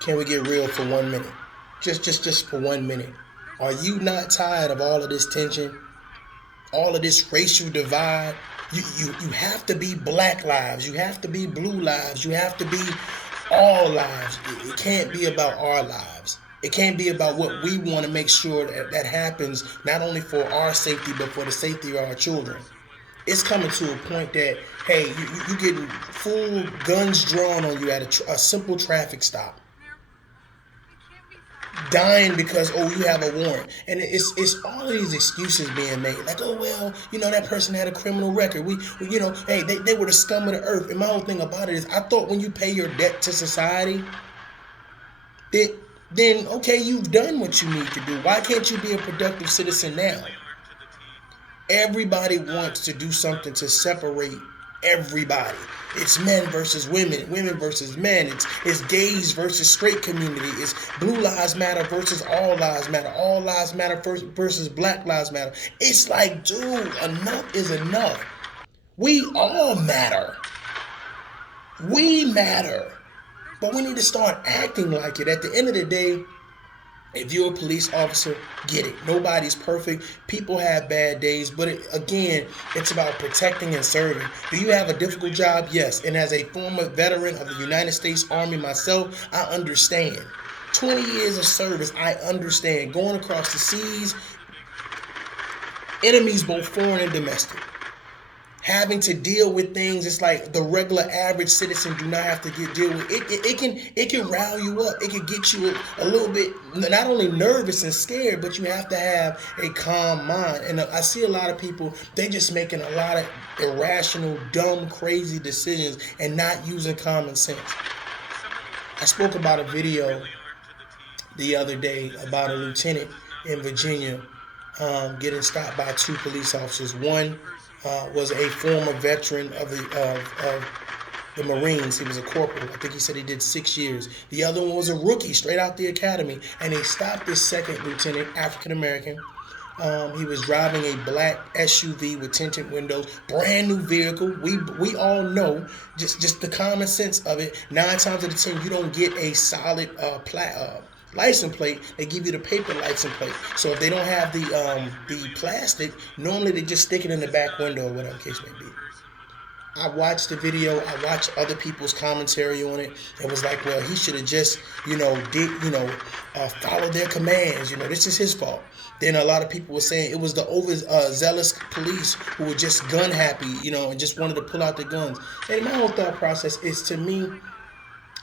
Can we get real for 1 minute? Just for 1 minute. Are you not tired of all of this tension? All of this racial divide? You have to be black lives. You have to be blue lives. You have to be all lives. It can't be about our lives. It can't be about what we want to make sure that happens, not only for our safety, but for the safety of our children. It's coming to a point that, hey, you getting full guns drawn on you at a simple traffic stop, dying because, oh, you have a warrant. And it's all of these excuses being made, like, oh, well, that person had a criminal record, hey, they were the scum of the earth. And my whole thing about it is, I thought when you pay your debt to society, then okay, you've done what you need to do. Why can't you be a productive citizen now? Everybody wants to do something to separate everybody. It's men versus women, women versus men. It's gays versus straight community. It's blue lives matter versus all lives matter. All lives matter versus black lives matter. It's like, dude, enough is enough. We all matter. We matter. But we need to start acting like it. At the end of the day, if you're a police officer, get it. Nobody's perfect. People have bad days. But again, it's about protecting and serving. Do you have a difficult job? Yes. And as a former veteran of the United States Army myself, I understand. 20 years of service, I understand. Going across the seas, enemies both foreign and domestic. Having to deal with things, it's like the regular average citizen do not have to deal with. It can rile you up. It can get you a little bit not only nervous and scared, but you have to have a calm mind. And I see a lot of people, they just making a lot of irrational, dumb, crazy decisions and not using common sense. I spoke about a video the other day about a lieutenant in Virginia getting stopped by two police officers. One was a former veteran of the Marines. He was a corporal. I think he said he did 6 years. The other one was a rookie, straight out the academy. And they stopped this second lieutenant, African American. He was driving a black SUV with tinted windows, brand new vehicle. We all know just the common sense of it. 9 times out of 10, you don't get a solid license plate. They give you the paper license plate. So if they don't have the plastic, normally they just stick it in the back window or whatever the case may be. I watched the video. I watched other people's commentary on it. It was like, well, he should have just, followed their commands. This is his fault. Then a lot of people were saying it was the overzealous police who were just gun happy, and just wanted to pull out the guns. And my whole thought process is, to me,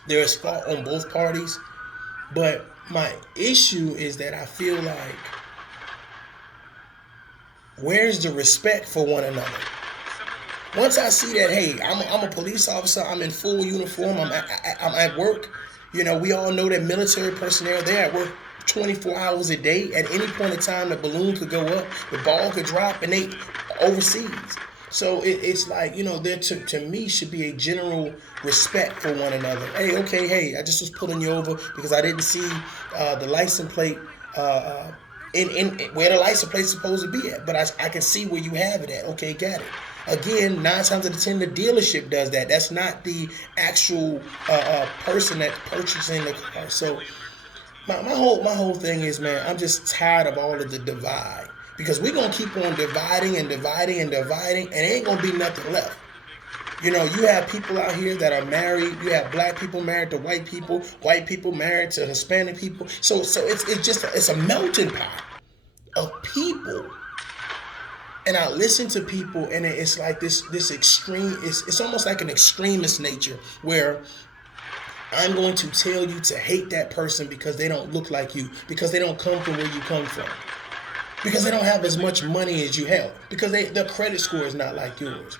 there is fault on both parties. But my issue is that I feel like, where's the respect for one another? Once I see that, hey, I'm a police officer, I'm in full uniform, I'm at work. We all know that military personnel, they're at work 24 hours a day. At any point in time, the balloon could go up, the ball could drop, and they overseas. So it's like, there to me should be a general respect for one another. Hey, I just was pulling you over because I didn't see the license plate in where the license plate's supposed to be at. But I can see where you have it at. Okay, got it. Again, 9 times out of 10, the dealership does that. That's not the actual person that's purchasing the car. So my whole thing is, man, I'm just tired of all of the divide. Because we're going to keep on dividing and dividing and dividing, and it ain't going to be nothing left. You have people out here that are married. You have black people married to white people married to Hispanic people. So it's a melting pot of people. And I listen to people, and it's like this extreme, it's almost like an extremist nature where I'm going to tell you to hate that person because they don't look like you, because they don't come from where you come from, because they don't have as much money as you have, because their credit score is not like yours.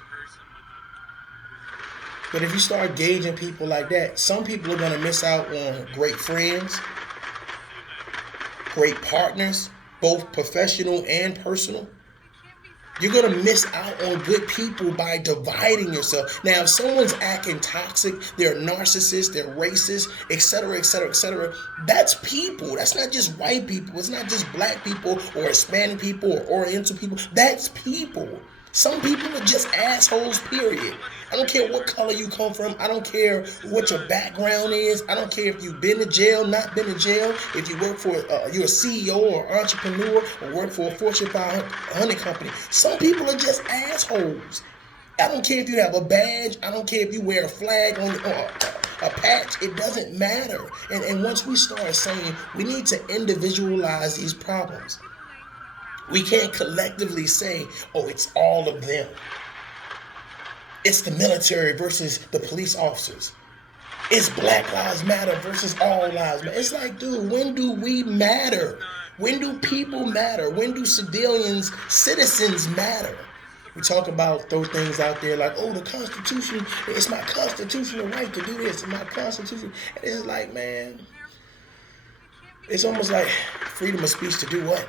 But if you start gauging people like that, some people are going to miss out on great friends, great partners, both professional and personal. You're going to miss out on good people by dividing yourself. Now, if someone's acting toxic, they're narcissists, they're racist, etc., etc., etc., that's people. That's not just white people. It's not just black people or Hispanic people or Oriental people. That's people. Some people are just assholes, period. I don't care what color you come from. I don't care what your background is. I don't care if you've been to jail, not been to jail. If you work for, you're a CEO or entrepreneur or work for a Fortune 500 company. Some people are just assholes. I don't care if you have a badge. I don't care if you wear a flag on or a patch. It doesn't matter. And once we start saying we need to individualize these problems, we can't collectively say, oh, it's all of them. It's the military versus the police officers. It's Black Lives Matter versus all lives matter. It's like, dude, when do we matter? When do people matter? When do citizens matter? We talk about those things out there like, oh, the Constitution, it's my constitutional right to do this. It's my Constitution. And it's like, man, it's almost like freedom of speech to do what?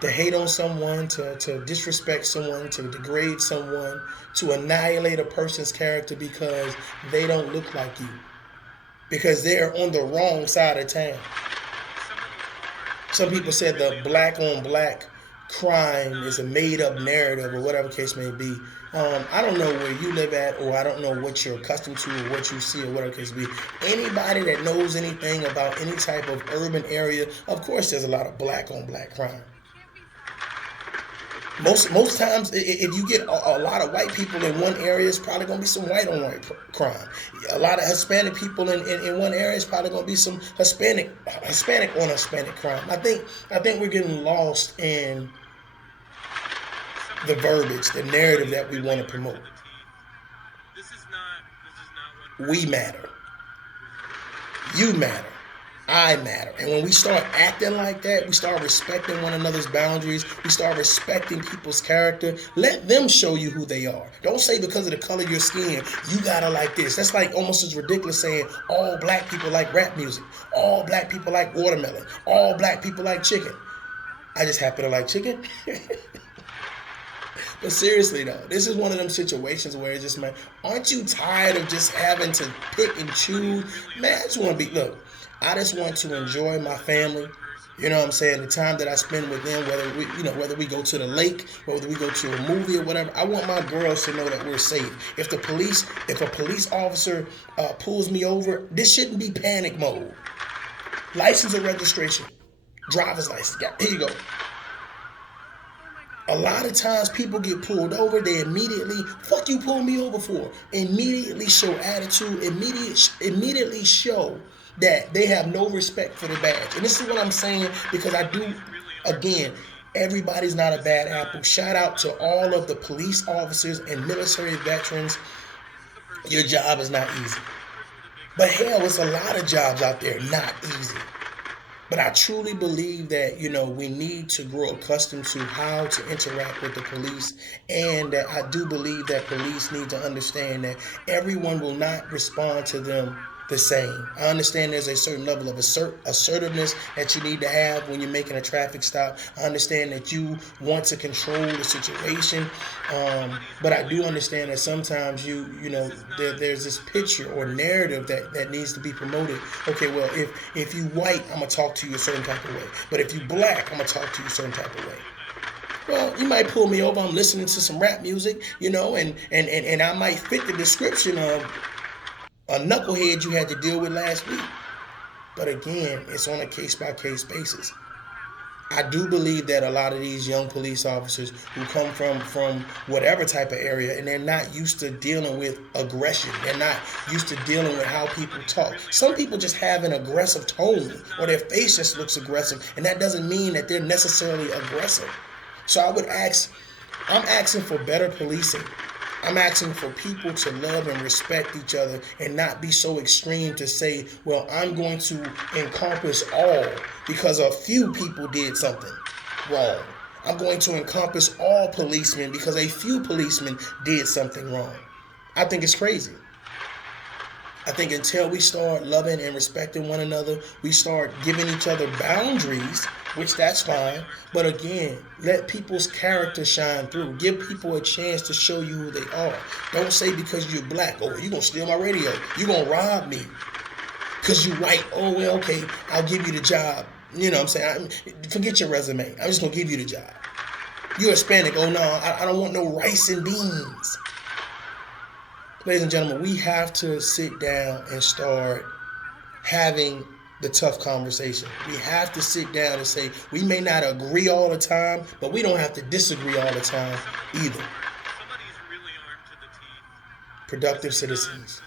To hate on someone, to disrespect someone, to degrade someone, to annihilate a person's character because they don't look like you, because they're on the wrong side of town. Some people said the black on black crime is a made up narrative or whatever case may be. I don't know where you live at, or I don't know what you're accustomed to or what you see or whatever case may be. Anybody that knows anything about any type of urban area, of course there's a lot of black on black crime. Most times, if you get a lot of white people in one area, it's probably going to be some white on white crime. A lot of Hispanic people in one area, it's probably going to be some Hispanic on Hispanic crime. I think we're getting lost in the verbiage, the narrative that we want to promote. We matter. You matter. I matter. And when we start acting like that, we start respecting one another's boundaries, we start respecting people's character, let them show you who they are. Don't say because of the color of your skin, you gotta like this. That's like almost as ridiculous saying all black people like rap music, all black people like watermelon, all black people like chicken. I just happen to like chicken. But seriously though, this is one of them situations where it's just, man, aren't you tired of just having to pick and choose? Man, I just want to be, look, I just want to enjoy my family. You know what I'm saying? The time that I spend with them, whether we go to the lake, whether we go to a movie or whatever, I want my girls to know that we're safe. If a police officer pulls me over, this shouldn't be panic mode. License or registration, driver's license. Here you go. A lot of times people get pulled over, they immediately, fuck you pull me over for? Immediately show attitude, immediately show that they have no respect for the badge. And this is what I'm saying, because I do, again, everybody's not a bad apple. Shout out to all of the police officers and military veterans. Your job is not easy. But hell, it's a lot of jobs out there not easy. But I truly believe that, we need to grow accustomed to how to interact with the police. And that I do believe that police need to understand that everyone will not respond to them the same. I understand there's a certain level of assertiveness that you need to have when you're making a traffic stop. I understand that you want to control the situation. But I do understand that sometimes there's this picture or narrative that needs to be promoted. Okay, well, if you white, I'm going to talk to you a certain type of way. But if you black, I'm going to talk to you a certain type of way. Well, you might pull me over. I'm listening to some rap music, and I might fit the description of a knucklehead you had to deal with last week. But again, it's on a case-by-case basis. I do believe that a lot of these young police officers who come from whatever type of area, and they're not used to dealing with aggression. They're not used to dealing with how people talk. Some people just have an aggressive tone, or their face just looks aggressive, and that doesn't mean that they're necessarily aggressive. So I'm asking for better policing. I'm asking for people to love and respect each other and not be so extreme to say, well, I'm going to encompass all because a few people did something wrong. I'm going to encompass all policemen because a few policemen did something wrong. I think it's crazy. I think until we start loving and respecting one another, we start giving each other boundaries, which that's fine. But again, let people's character shine through. Give people a chance to show you who they are. Don't say because you're black, oh, you're going to steal my radio. You're going to rob me. Because you're white, oh, well, okay, I'll give you the job. You know what I'm saying? Forget your resume. I'm just going to give you the job. You're Hispanic. Oh no, I don't want no rice and beans. Ladies and gentlemen, we have to sit down and start having the tough conversation. We have to sit down and say, we may not agree all the time, but we don't have to disagree all the time either. Productive citizens,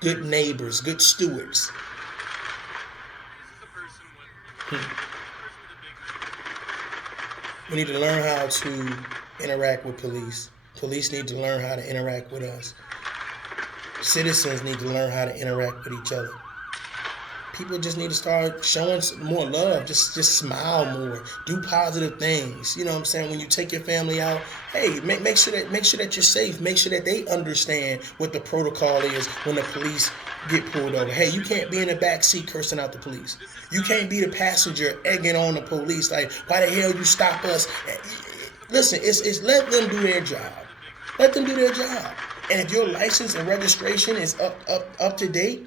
good neighbors, good stewards. We need to learn how to interact with police. Police need to learn how to interact with us. Citizens need to learn how to interact with each other. People just need to start showing more love. Just smile more. Do positive things. You know what I'm saying? When you take your family out, hey, make sure that you're safe. Make sure that they understand what the protocol is when the police get pulled over. Hey, you can't be in the back seat cursing out the police. You can't be the passenger egging on the police like, why the hell you stop us? Listen, it's let them do their job. Let them do their job. And if your license and registration is up to date,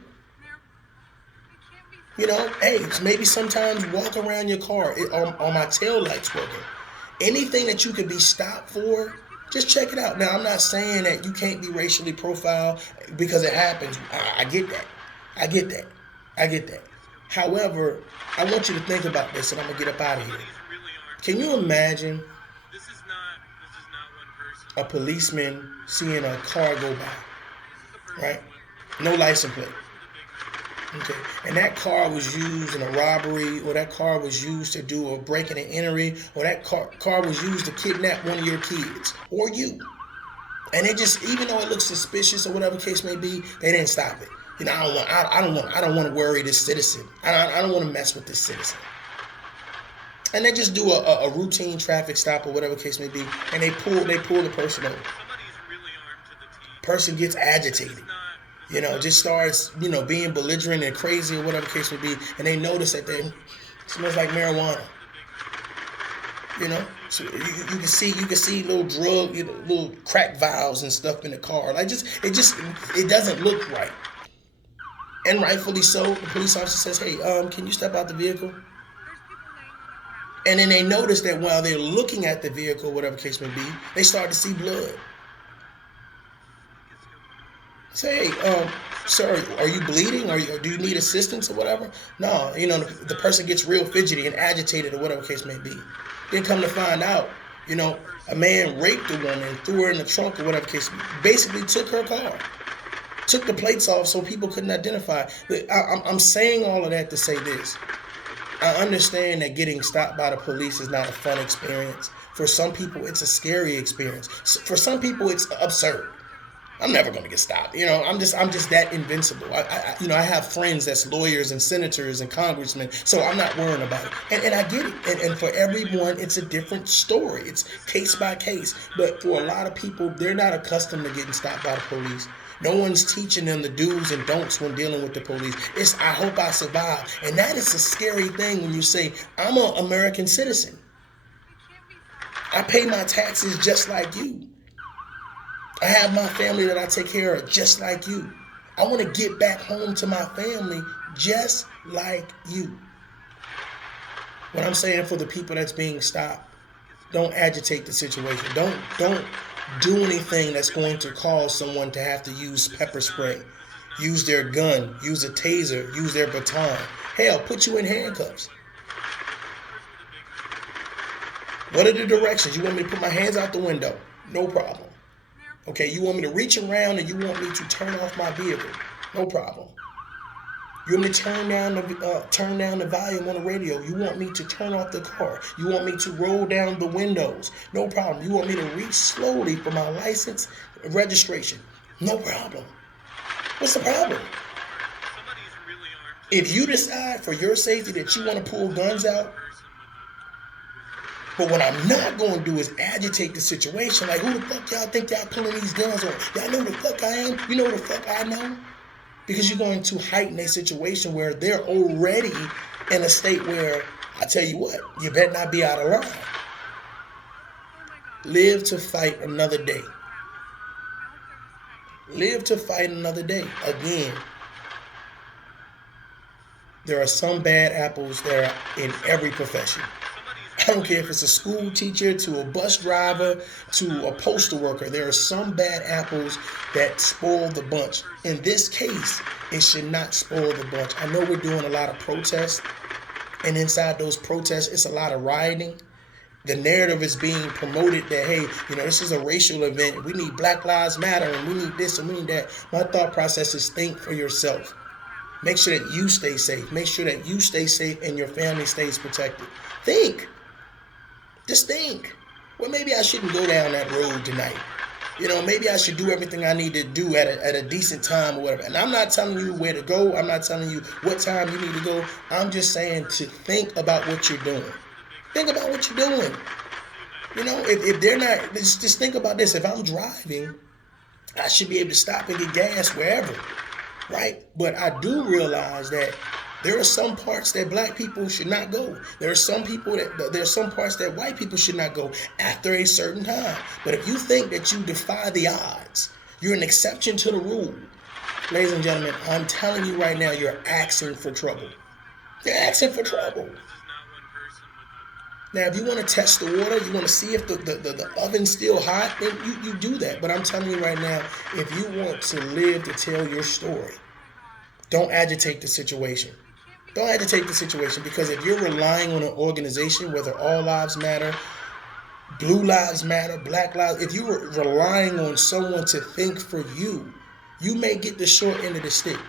you know, hey, maybe sometimes walk around your car. Are my tail lights working? Anything that you could be stopped for, just check it out. Now, I'm not saying that you can't be racially profiled because it happens. I get that. I get that. I get that. However, I want you to think about this, and I'm going to get up out of here. Can you imagine a policeman seeing a car go by, right? No license plate. Okay, and that car was used in a robbery, or that car was used to do a breaking and entering, or that car was used to kidnap one of your kids or you. And it just, even though it looks suspicious or whatever case may be, they didn't stop it. You know, I don't want to worry this citizen. I don't want to mess with this citizen. And they just do a routine traffic stop or whatever case may be, and they pull the person over. Person gets agitated. You know, just starts, you know, being belligerent and crazy or whatever the case may be, and they notice that they smells like marijuana. You know, so you can see little drug, you know, little crack vials and stuff in the car. Like it doesn't look right. And rightfully so, the police officer says, "Hey, can you step out the vehicle?" And then they notice that while they're looking at the vehicle, whatever the case may be, they start to see blood. Say, hey, sir, are you bleeding? Or do you need assistance or whatever? No, you know, the person gets real fidgety and agitated or whatever the case may be. Then come to find out, you know, a man raped a woman, threw her in the trunk or whatever the case, basically took her car, took the plates off so people couldn't identify. I'm saying all of that to say this. I understand that getting stopped by the police is not a fun experience. For some people, it's a scary experience. For some people, it's absurd. I'm never going to get stopped. You know, I'm just that invincible. I have friends that's lawyers and senators and congressmen, so I'm not worrying about it. And I get it. And for everyone, it's a different story. It's case by case. But for a lot of people, they're not accustomed to getting stopped by the police. No one's teaching them the do's and don'ts when dealing with the police. It's, I hope I survive. And that is a scary thing when you say, I'm an American citizen. I pay my taxes just like you. I have my family that I take care of just like you. I want to get back home to my family just like you. What I'm saying for the people that's being stopped, don't agitate the situation. Don't do anything that's going to cause someone to have to use pepper spray, use their gun, use a taser, use their baton. Hell, put you in handcuffs. What are the directions? You want me to put my hands out the window? No problem. Okay, you want me to reach around and you want me to turn off my vehicle? No problem. You want me to turn down the volume on the radio? You want me to turn off the car? You want me to roll down the windows? No problem. You want me to reach slowly for my license registration? No problem. What's the problem? If you decide for your safety that you want to pull guns out, but what I'm not going to do is agitate the situation. Like, who the fuck y'all think y'all pulling these guns on? Y'all know who the fuck I am? You know who the fuck I know? Because you're going to heighten a situation where they're already in a state where, I tell you what, you better not be out of line. Live to fight another day. Live to fight another day. Again, there are some bad apples that are in every profession. I don't care if it's a school teacher to a bus driver to a postal worker. There are some bad apples that spoil the bunch. In this case, it should not spoil the bunch. I know we're doing a lot of protests, and inside those protests, it's a lot of rioting. The narrative is being promoted that, hey, this is a racial event. We need Black Lives Matter, and we need this, and we need that. My thought process is think for yourself. Make sure that you stay safe. Make sure that you stay safe and your family stays protected. Think. Just think. Well, maybe I shouldn't go down that road tonight. Maybe I should do everything I need to do at a decent time or whatever. And I'm not telling you where to go. I'm not telling you what time you need to go. I'm just saying to think about what you're doing. Think about what you're doing. If they're not, just think about this. If I'm driving, I should be able to stop and get gas wherever, right? But I do realize that there are some parts that black people should not go. There are some parts that white people should not go after a certain time. But if you think that you defy the odds, you're an exception to the rule. Ladies and gentlemen, I'm telling you right now, you're asking for trouble. You're asking for trouble. Now, if you want to test the water, you want to see if the oven's still hot, then you do that. But I'm telling you right now, if you want to live to tell your story, don't agitate the situation. Don't agitate the situation, because if you're relying on an organization, whether all lives matter, blue lives matter, black lives, if you're relying on someone to think for you, you may get the short end of the stick.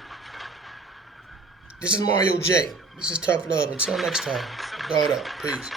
This is Mario J. This is Tough Love. Until next time, guard up. Peace.